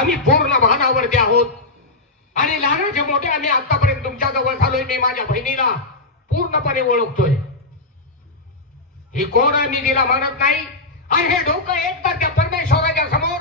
आम्ही पूर्ण भानावरती आहोत आणि लहानाचे मोठे आम्ही आतापर्यंत तुमच्या जवळ झालोय. मी माझ्या बहिणीला पूर्णपणे ओळखतोय. ही कोण आहे मी तिला मानत नाही. आणि हे डोकं एकदा त्या परमेश्वराच्या समोर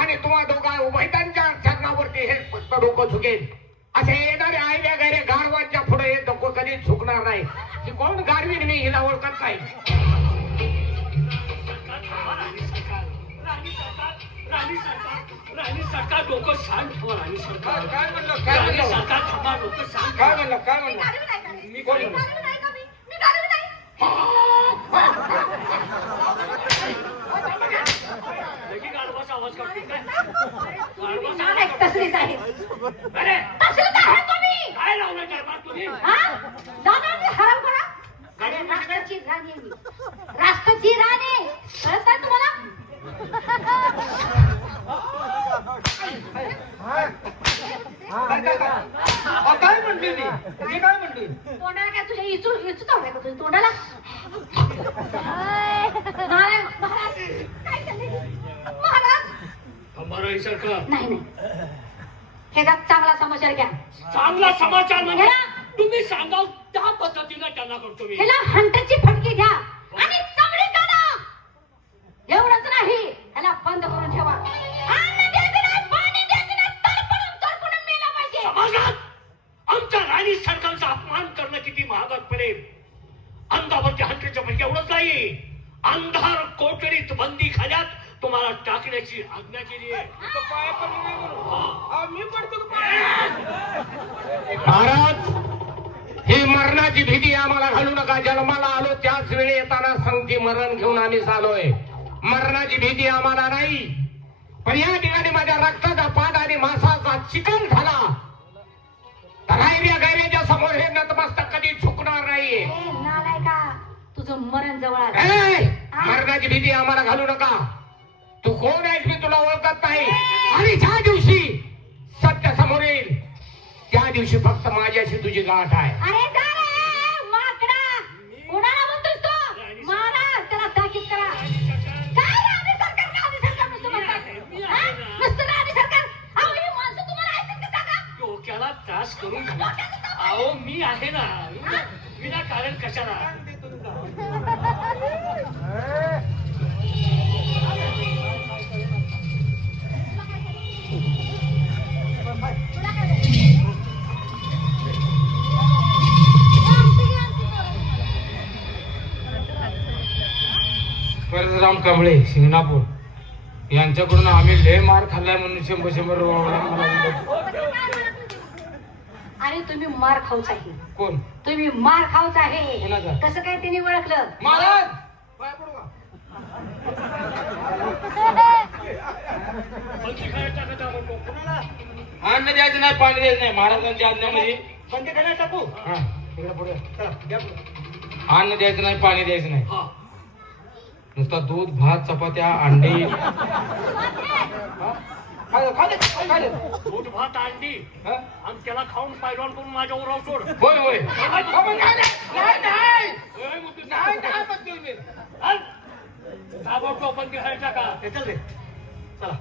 आणि तुम्हा दोघा उभयतांच्या चरणावरती हे फक्त डोकं झुकेल. असे येणारे आयल्या गैरे गाढवांच्या पुढे हे डोकं कधीच झुकणार नाही. ही कोण गाढवीन मी हिला ओळखत नाही. राणी सरकार डोकं शांत ठेवा. राणी सरकार काय म्हणलं सरकार थांबा. डोकं शांत काय म्हणलं मी कोण गाढवाचा आवाज काढते काय? तसलीच आहे. अरे तसलीच आहे तुम्ही. काय लावलं दरबार तुम्ही? दादा हराम करा. अरे राष्ट्राची राणी आहे मी. राष्ट्राची राणी कळत नाही तुम्हाला? काय म्हणली मी काय म्हणली? तोंडाला काय तुझ्या इचू इचू चावलाय का तुझ्या तोंडाला? नाही महाराज काय चाललंय? महाराज थांबा राणी सरकार. नाही नाही ह्याचा चांगला समाचार घ्या. चांगला समाचार म्हणजे तुम्ही सांगाल त्या पद्धतीने त्यांना करतो मी. ह्याला हंटरची फटकी द्या आणि चांगली काढा. एवढंच नाही ह्याला बंद करून ठेवा. अन्न द्यायचं नाही, पाणी द्यायचं नाही, तडपडून मेला पाहिजे. समाजात आमच्या राणी सरकारचा अपमान करणं किती महागात पडेल. अंगावरती हंटरच्या फटके एवढंच नाही, अंधार कोठडीत बंदी खाल्यात तुम्हाला टाकण्याची आज्ञा केली आहे. महाराज ही मरणाची भीती आम्हाला घालू नका. जन्माला आलो त्याच वेळी येताना संगती मरण घेऊन आम्ही चालोय. मरणाची भीती आम्हाला नाही. पण या ठिकाणी माझ्या रक्ताचा पाठ आणि मांसाचा चिकन झाला तर गैरेच्या समोर हे नतमस्तक कधी झुकणार नाहीये. नालायका तुझं मरण जवळ आलं. मरणाची भीती आम्हाला घालू नका. तू कोण आहेस मी तुला ओळखत नाही. आणि ज्या दिवशी सत्य समोर येईल त्या दिवशी फक्त माझ्याशी तुझी गाठ आहे. अरे जा रे माकडा. कोणाला म्हणतोस तू? मारा त्याला ताकीद करा. काय राणी सरकार नुसतं म्हणतात? हा? नुसतं राणी सरकार. अहो ही माणसं तुम्हाला ऐकत का सांगा? डोक्याला त्रास करून घ्या. अहो मी आहे ना. विनाकारण कशाला? परशुराम कांबळे शिंगणापूर यांच्याकडून आम्ही लय मार खाल्लाय म्हणून 100 अरे तुम्ही मार खाऊच आहे. कोण? तुम्ही मार खाऊच आहे. कोणाचा? कसं काय त्यांनी ओळखलं? महाराज अन्न द्यायचं नाही, पाणी द्यायचं नाही. महाराजांच्या आज्ञामध्ये बंदी करायला टाकू. हा इकडे पुढे अन्न द्यायचं नाही, पाणी द्यायचं नाही. हा. नुसता दूध, भात, चपात्या, अंडी. दूध भात अंडी हा? आणि त्याला खाऊन पैलवान करून माझ्या उराव सोड. होय होय. ताबडतोब बंदी करायला टाका. चल रे चला.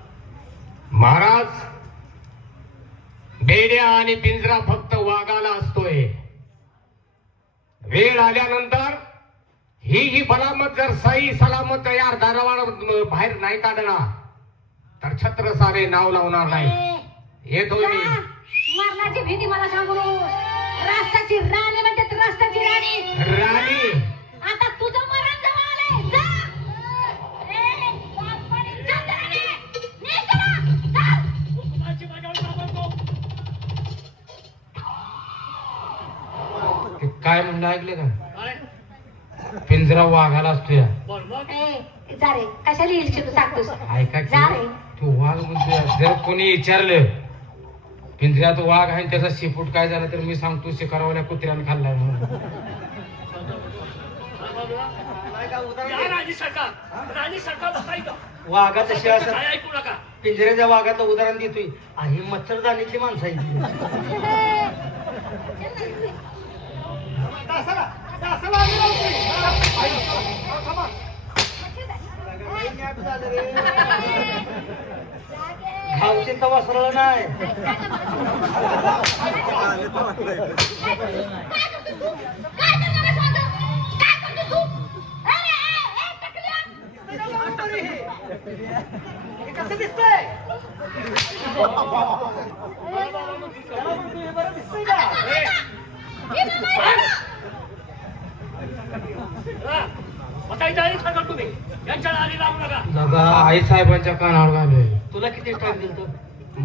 महाराज बेड्या आणि पिंजरा फक्त वाघाला असतोय. वेळ आल्यानंतर ही बलामत जर सही सलामत तयार दारावाड बाहेर नाही काढणार तर छत्र सारे नाव लावणार नाही. येतो मी. मरणाची भीती मला सांगू राष्ट्राची राणी म्हणतात. राष्ट्राची राणी राणी आता तुझं मरण जवळ आलंय. जा. ए, बापरे, जा राणी. नीट करा. जा. कुणाची माझ्यावर ताबडतोब. ते काय म्हणलं ऐकलं का? काय? पिंजरा वाघाला असतोय. बर मग ए, जा रे. कशाला येईल तू सांगतोस? ऐका की, जा रे. तू वाघ म्हणतोय. जर कोणी विचारलं पिंजऱ्यात वाघ आहे त्याचा शेपूट काय झाला तर मी सांगतो शिकारावाल्या कुत्र्याने खाल्लाय म्हणून. या राणी सरकार. राणी सरकार बसाय का? वाघा तशी असं काय ऐकू नका. पिंजऱ्याच्या वाघाचं उदाहरण देतोय. आणि मच्छरदाणीची माणसं आहे जागे. जाशील तेव्हा सरळ नाही. काय करतो तू? काय करणार आहेस माझं? काय करतो तू? ए, टकल्या! हे कसं दिसतंय? बरं दिसतंय का? हे नाही. बसायचं आणि सांगा तुम्ही यांच्या आधी लागू नका. दादा आई साहेबांच्या कानावर घालोय. तुला किती टाइम दिलतो?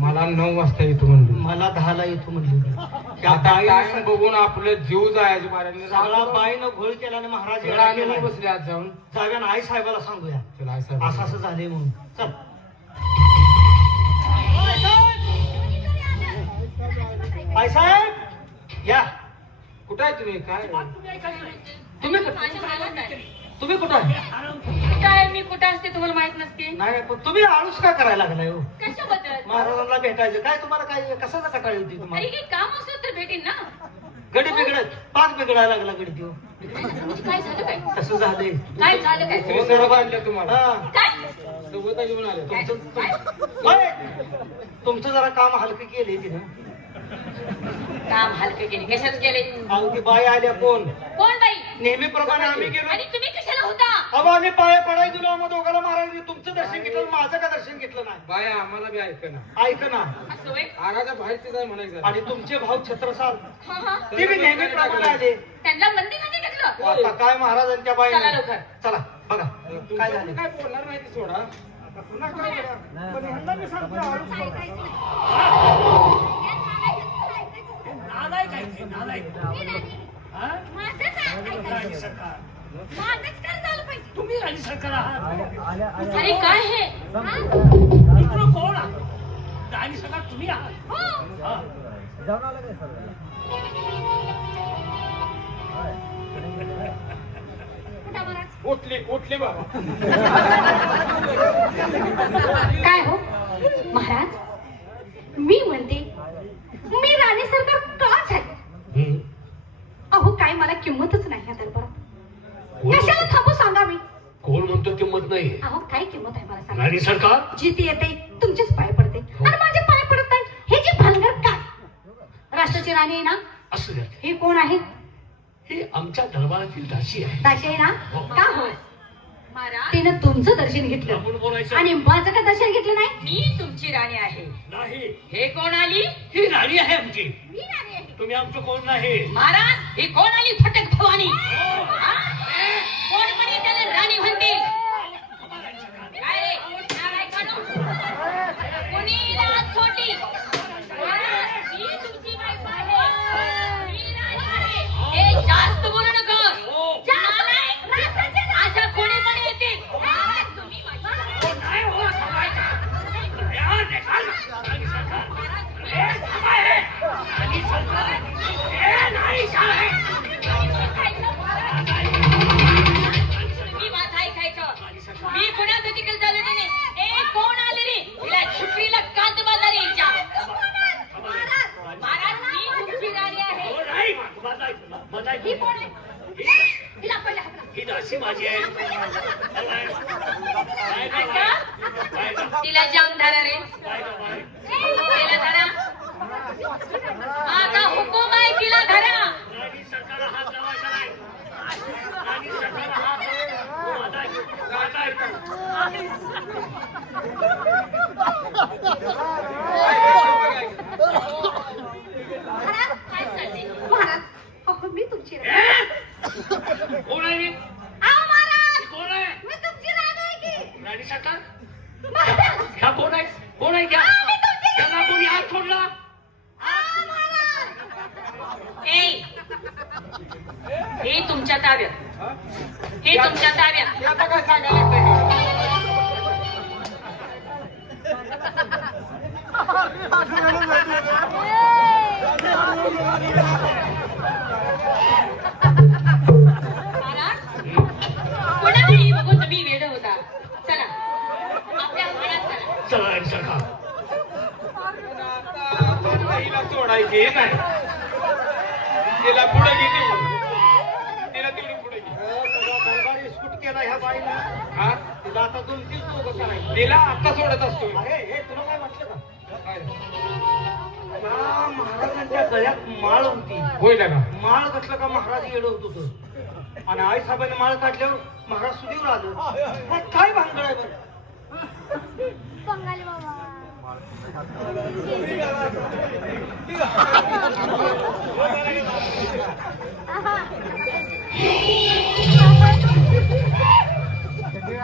मला 9 वाजता येतो म्हणलं. मला 10ला येतो म्हणली. आता टाइम बघून आपलं जीव जायचं बाऱ्याने. सगळा बाईनं घोळ केला आणि महाराज येडा आणि केलाय. बसले आज जाऊन. जाव्यानं आई साहेबाला सांगूया चला आई साहेब. असं असं झालंय म्हणून. चल आई साहेब या. कुठं आहे तुम्ही? काय तुम्ही ऐकायचं नाही. तुम्ही माझ्या मालात आहे. तुम्ही कुठं आहे? काय मी कुठं असते तुम्हाला माहित नसते? नाही पण तुम्ही आळूस का करायला लागलाय हो? कशाबद्दल? महाराजांना भेटायचं काय तुम्हाला काय कशाला कटाळी होती अरे तुम्हाला? काही काम असलं तर भेटेन ना. गडी बिघडत पाच बिघडायला लागला गडी देऊ. म्हणजे काय झालं काय? कसं झालंय? काय झालं काय? तुम्ही सर्व बांधलं तुम्हाला. हा. काय? सोबत घेऊन आले. होय. तुमचं जरा काम हलकं केले तिनं. काम हलके केले. कशाच केले? अगदी बाई आल्या कोण? कोण बाई? नेहमीप्रमाणे आम्ही गेलो. आणि तुम्ही कशाला होता? अहो आम्ही पाया पडाय दिलो आम्हा दोघाला महाराज तुमचं दर्शन घेतलं माझं का दर्शन घेतलं नाही? बाया आम्हाला बी ऐक ना. ऐक ना. असं होय? आगाच्या बाहेरचे काय म्हणायचं. आणि तुमचे भाऊ छत्रसाल हा, हा. ते बी नेहमीप्रमाणे आले. त्यांना बंदीमध्ये घेतलं. आता काय महाराजांच्या बाई चला लवकर. चला बघा काय झालं. काय बोलणार माहिती सोडा. पुन्हा काय बोला? पण ह्यांना मी सांगतो आळूस नका. नालायक आहे ते, नालायक. हा? माझंच ऐकायचं. राणी सरकार. माझंच कर झालं पाहिजे. तुम्ही राणी सरकार आहात. अरे काय हे? हा? दुसरं कोण आहात? राणी सरकार तुम्ही आहात. हो. हा. कुठं बघा? उठली बाबा. काय हो महाराज, मी म्हणते मी राणी सरकार का झाली? अहो काय मला किंमतच नाही या दरबारात. कशाला थांबू सांगा मी. कोण म्हणतो किंमत नाही? अहो काय किंमत आहे मला सांगा. राणी सरकार जिथे येते तुमचेच पाय पडते आणि माझे पाय पडत नाही. हे जी भानगड काय? राष्ट्राची राणी आहे ना? असू द्या. हे कोण आहे? ही आमच्या दरबारातील दासी आहे. दाशी आहे ना? का हो तिनं तुमचं दर्शन घेतलं आपण बोलायचं आणि माझं का दर्शन घेतलं नाही? मी तुमची राणी आहे. नाही. हे कोण आली? ही राणी आहे आमची. मी राणी आहे. तुम्ही आमचं कोण नाही. महाराज ही कोण आली? फटक भवानी. हा? कोण म्हणे त्याला राणी म्हणतील? काय रे? नालायकानो? कोणी हिला हात सोडली? महाराज, मी तुमची बायको आहे. मी राणी आहे. हे जास्त बोलू नका. नालायक. अशा कोणी पण येतील. तुम्ही माझी कोण नाही हो असं व्हायचं. या, देखाल ना. राणी सरकार. हे थांबा हे. राणी सरकार. हे नाही साहेब. मी माझं ऐकायचं. मी पुण्यात तिकडे चालू नाही. ए कोण आले रे? हिला छुकरीला कांद बाजारी हिच्या. महाराज मी तुमची राणी आहे. हो, नाही. माझा ऐक. माझा ऐक. ही कोण आहे? ही- हिला पहिले हात लावा. ही दासी माझी आहे. काय अच्छा? काय तिला जाम धरा रे. काय तिला धरा. माझा हुकूम आहे तिला धरा. राणी सरकार हात लावायचा नाही. राणी सरकार हात माझा ऐक. माझा ऐक. महाराज काय चाललंय? महाराज अहो मी तुमची राणी. कोण आहे? अहो महाराज कोण आहे? मी तुमची राणी आहे की. राणी सरकार. महाराज ह्या कोण आहे? कोण आहे त्या? त्यांना कोणी हात सोडला? अहो महाराज ए हे तुमच्या ताब्यात. हे तुमच्या ताब्यात. ते आता काय सांगायला लागतंय का? महाराज कोणाकडे बघून तुम्ही वेड होता. चला आपल्या घरात चला. चला राणी सरकार. आता हिला सोडायची नाही. तिला पुढे घे तेवढी. तिला तेवढी पुढे घे. सगळा दरबार इस्कूट केला ह्या बाईनं. हा? तिला आता 2-3 दोघं करायचं. तिला आता सोडत असतो. अरे हे तुला काय वाटलं का? महाराजांच्या गळ्यात माळ होती. होय ना का? माळ घातलं का महाराज येडवत होतं. आणि आई साहेबांनी माळ काढल्यावर महाराज सुदेवर आलं. मग काय भानगड आहे बरं? बंगाली बाबा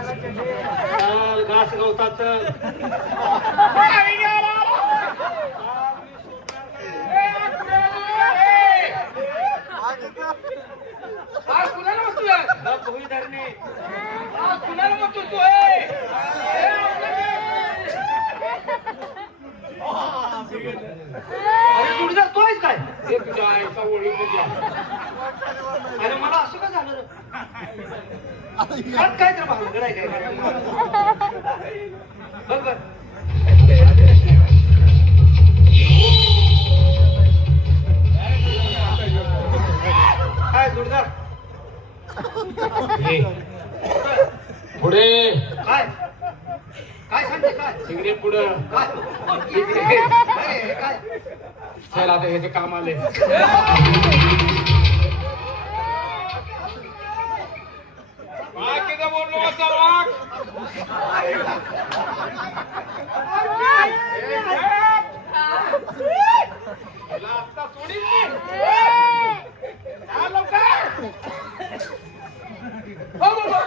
चल घास गवतात चल. आज कुणाला बसतोय? भूमिधरणे आज कुणाला बसतोय तू? ए! अरे जोडीदार तो आहेस काय? हे तुझ्या आईचा ओळी तुझ्या. अरे मला असं का झालं रे? काय तर भानगड आहे काय? बघ बघ. काय जोडीदार? हे, पुढे काय काय सांगते काय? तिकडे पुढं काय काय? काय? चल आता ह्याचे काम आले. बाकीचं बोललो असा वाघ. त्याला आत्ता सोडीन मी. जा लवकर. हो, हो, हो.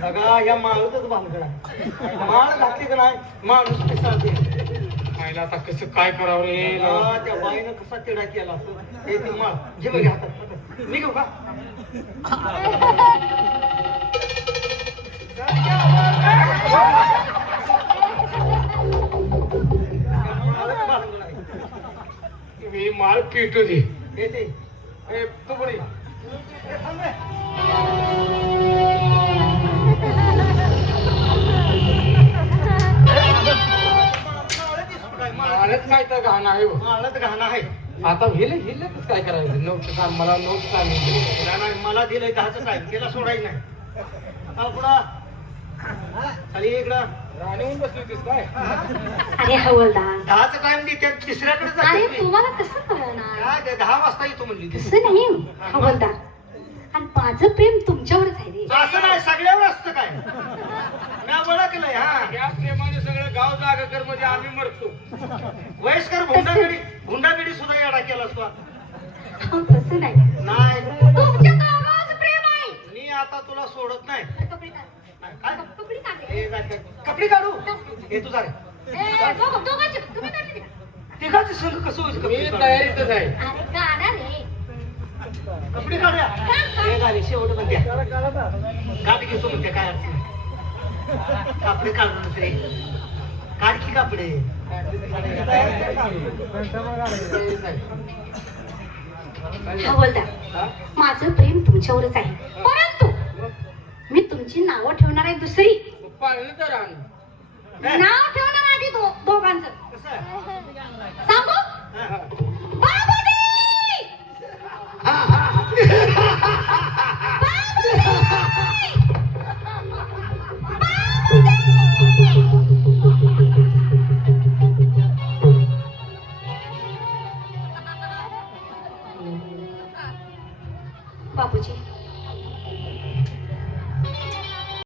सगळा या माळतच भानगड आहे. माळ घातली का नाही माणूस पिसाळते. खायला आता कसं काय करावं रे? त्या बाईनं कसा तिडा केला असं. हे ती माळ घे बघ हातात. मी घेऊ का? माळच भानगड आहे. मी माल पिटू दे. हे ते. ए, तू पुढे. मालच काय तर घाण आहे बघ. माळच घाण आहे. आता हिलच काय करायचं? नव्हतं काम मला नव्हतं काम तिला नाही मला दिलंय दहाच काय तिला सोडायचं नाही. आता पुढं खाली इकडं राणी होऊन बसली होतीस काय? अरे हवलदार दहाच टाइम देते तिसऱ्याकडे अरे जाते. तुम्हाला कसं कळणार? काय ते 10 वाजता येतो म्हणली ती. तसं नाही हवलदार. आणि माझं प्रेम तुमच्यावरच आहे रे. असं नाही सगळ्यावर असतं काय? मी ओळखलंय हा. या प्रेमाने सगळं गाव जागा कर म्हणजे आम्ही मरतो. वयस्कर हुंडागडी सुद्धा येडा केला असतो. हो, तसं नाही. नाही तुमच्या दोघांचं प्रेम आहे. मी आता तुला सोडत नाही. कपडे काढ. काय? कपडे काढ. हे जा, कपडे काढू हे तू जा रे. दोघांचे तुम्ही काढले का? तिघाची संघ कसं होईल मी कपडे काढू? तयारीतच आहे. अरे काढा रे. कपडे काढूया हे झाले शेवट म्हणत्या गाठ घेतो म्हणते काय अडचण नाही. कापडे काढूनच रे काढ की कापडे. हवलदार माझं प्रेम तुमच्यावरच आहे. परंतु मी तुमची नावं ठेवणार आहे दुसरी. पाळलं तर आण. नाव ठेवणार आधी दोघांचं. कसं आहे? सांगू? हा. बाबूजी! बाबूजी